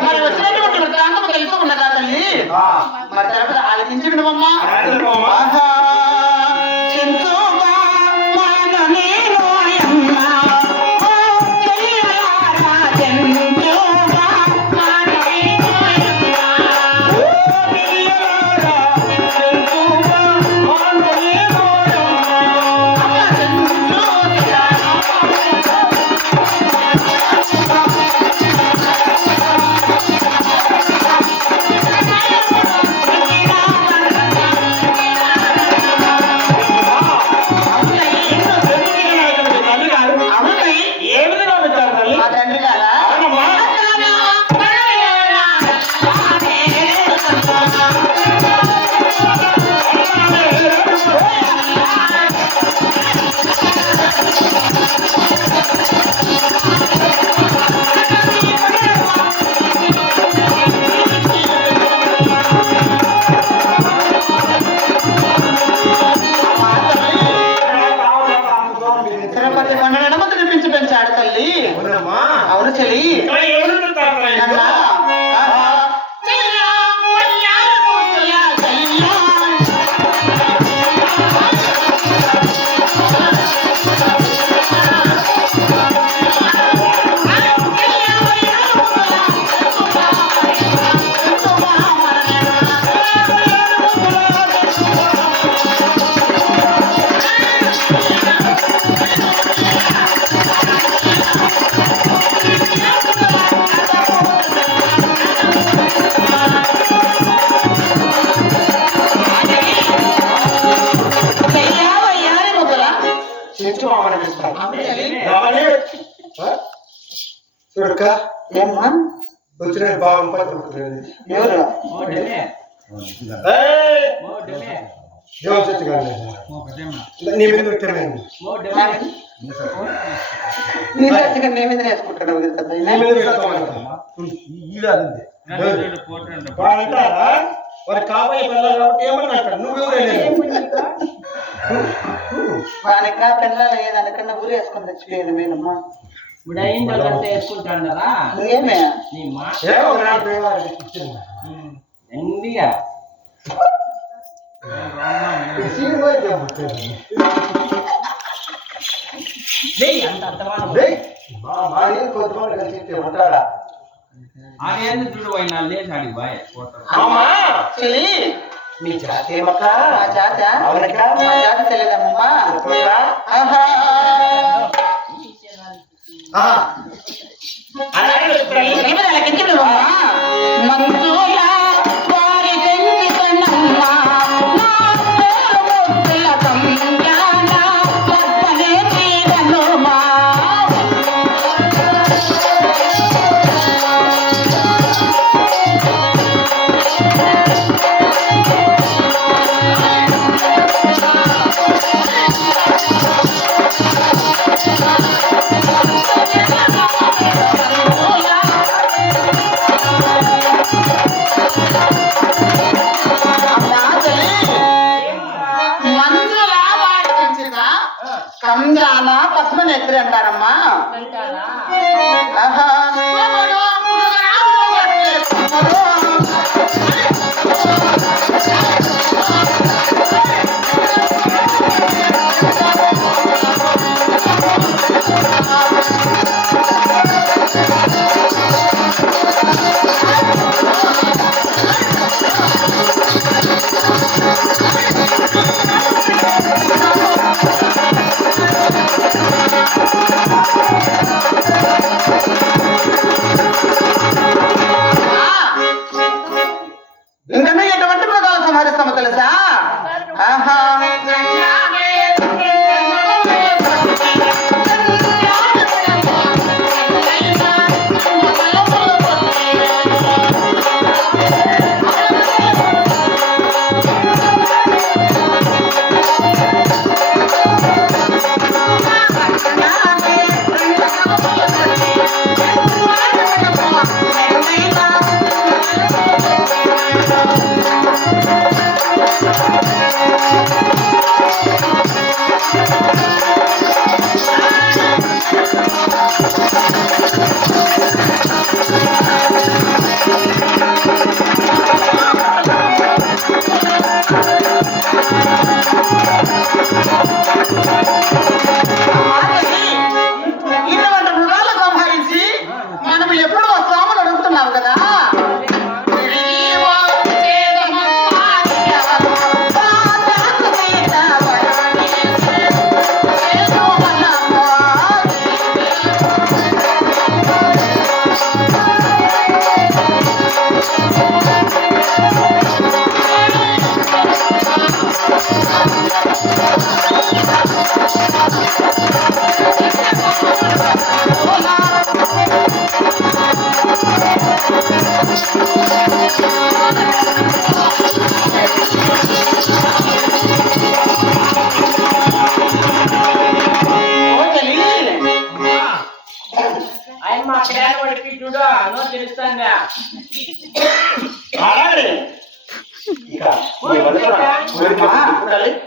మరి వచ్చినటువంటి వృత్తాంతం తెలుసు ఉన్నదా తల్లి? మరి తర్వాత రామని చూడక ఏమ్మా? వచ్చిన బాగా పడుతుంది ఎవరు? ఏయ్! దేవ చచ్చి కానీ నీ మీద పెట్టాను నీ దగ్గర నీ మీద వేసుకుంటాడు కదా నీ మీద పెట్టామన్నా వాడు అంటారా? వారి కాబోయే పిల్లలు కాబట్టి ఏమన్నా అంటాడు నువ్వు ఎవరైనా వానికా పిల్లలు ఏదనకన్నా ఊరు వేసుకొని తెచ్చిపోయాను మీరమ్మా ఇప్పుడు అయిన తర్వాత వేసుకుంటాడరా ఏమే నీ మా ఏమో నాకు ఏమో ఇచ్చింది. ఎండిగా ఈ సీన్ పోయి ఏమో తెలియదు. అంత అర్థమానం డేయ్, మా మా ఏం కొంతమంది కలిసి ఇస్తే ఉంటాడా ఆడేందు చూడు పోయి నా లేచి ఆడికి బాయ్ అమ్మా! చెల్లి! మీ జాతి ఏమక్క? మా జాత? అవునక్క? మా జాత తెలియదమ్మా చెప్పురా. ఆహా! అలాగే చెప్తారు.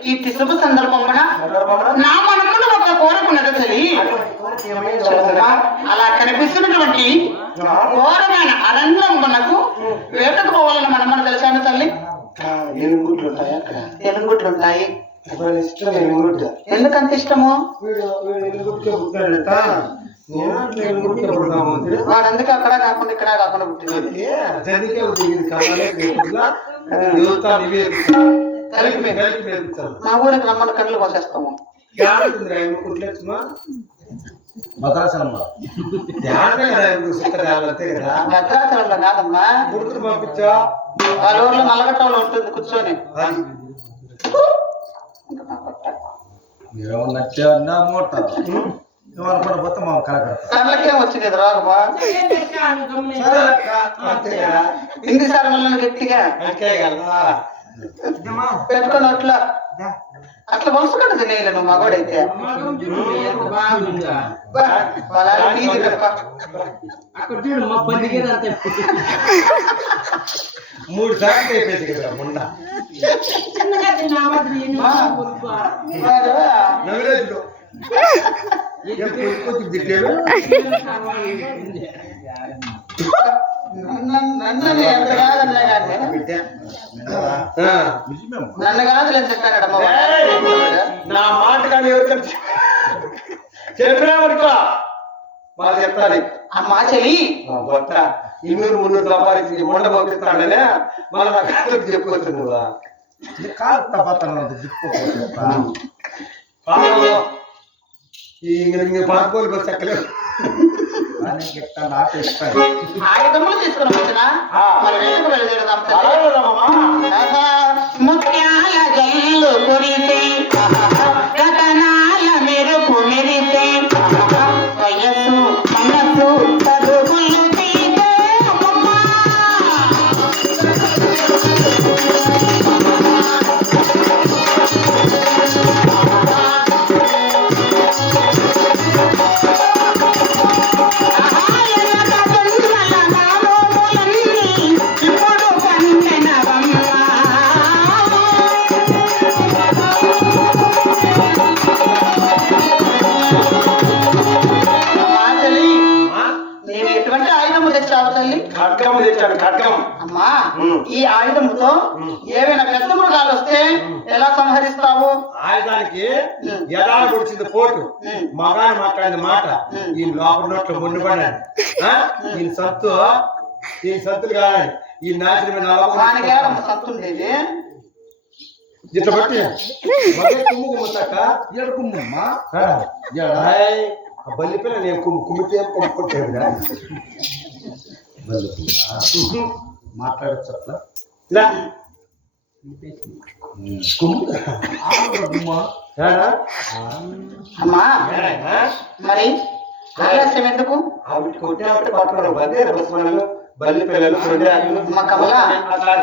ఈ శుభ సందర్భమున నా మనమున ఒక కోరుకున్నది అమ్మా, అలా కనిపిస్తున్నటువంటి ఘోరమైన అరణ్యమునకు వేటకు పోవాలని మనమని తెలిసాను తల్లి? ఎలుగుట్లు ఉంటాయి అక్కడ? ఎలుగుట్లు ఉంటాయి ఎందుకంత ఇష్టము? వాడు అందుకే అక్కడ కాకుండా ఇక్కడ కాకుండా పుట్టినది మా ఊరికి రమ్మని కళ్ళు కోసేస్తాము భద్రాచలంలో. భద్రాచలంలో కాదమ్మా. గుడుకులు పంపించా? వాళ్ళ ఊర్లో నల్లగట్టలో ఉంటుంది కూర్చొని. కళ్ళకే వచ్చింది రోగమా సరే అక్క, అంతే. కదా? ఇంటి సార్ మళ్ళీ గట్టిగా పెట్టుకొని అట్లా. అట్లా వలసకుండా తినేయాలి నువ్వు మగోడైతే మూడు సార్లు అయిపోయింది కదా మొన్న. మా, వాడు నవ్వులేదు కొంచెం తిట్టాడు. నన్ను నన్ను ఎంత కాదన్నా ఆ. నన్ను కాదు నేను! నా మాట కానీ ఎవరు చెప్పినా పడుకో బాగా చెప్తాను అమ్మా చెలి. బొట్ట ఇన్నూరు మున్నూరు సంపాదించి ఉండ పంపిస్తాడనే మళ్ళీ నా కాళ్ళకి చెప్పుకోవచ్చు నువ్వు. పాపం. ఈ ఇంక ఇంక పాకపోలు బస్ ఎక్కలేవు ఆయుధములు తీసుకుని వచ్చిన. మరి బయలుదేరదాం జల్లు కురిసే. ఈ ఆయుధముతో. ఏవైనా పెద్ద మృగాలు వస్తే ఎలా సంహరిస్తావు? ఆయుధానికి ఉమ్. ఎదాల పొడిచింది పోటు. మగాని మాట్లాడిన మాట. ఈ లోపల నోట్లో మున్నుపడాడు ఈ సత్తు ఈ సత్తులు కాదు ఈ నాశనమైన సత్తుండేది ఇట్లా బట్టి మగే కుమ్ము కుమ్ముతాక ఏడు కుమ్మమ్మా? బల్లి పిల్ల నేను కుమ్ము కుమ్మితే కొనుక్కుంటాడు? మాట్లాడచ్చు అట్లా? ఇలా? అమ్మా? మరి ఆలస్యం ఎందుకు? ఆవిడ కొట్టే ఆవిడ పట్టుకోవడం బందే బస్సు బల్లి పిల్లలు అట్లా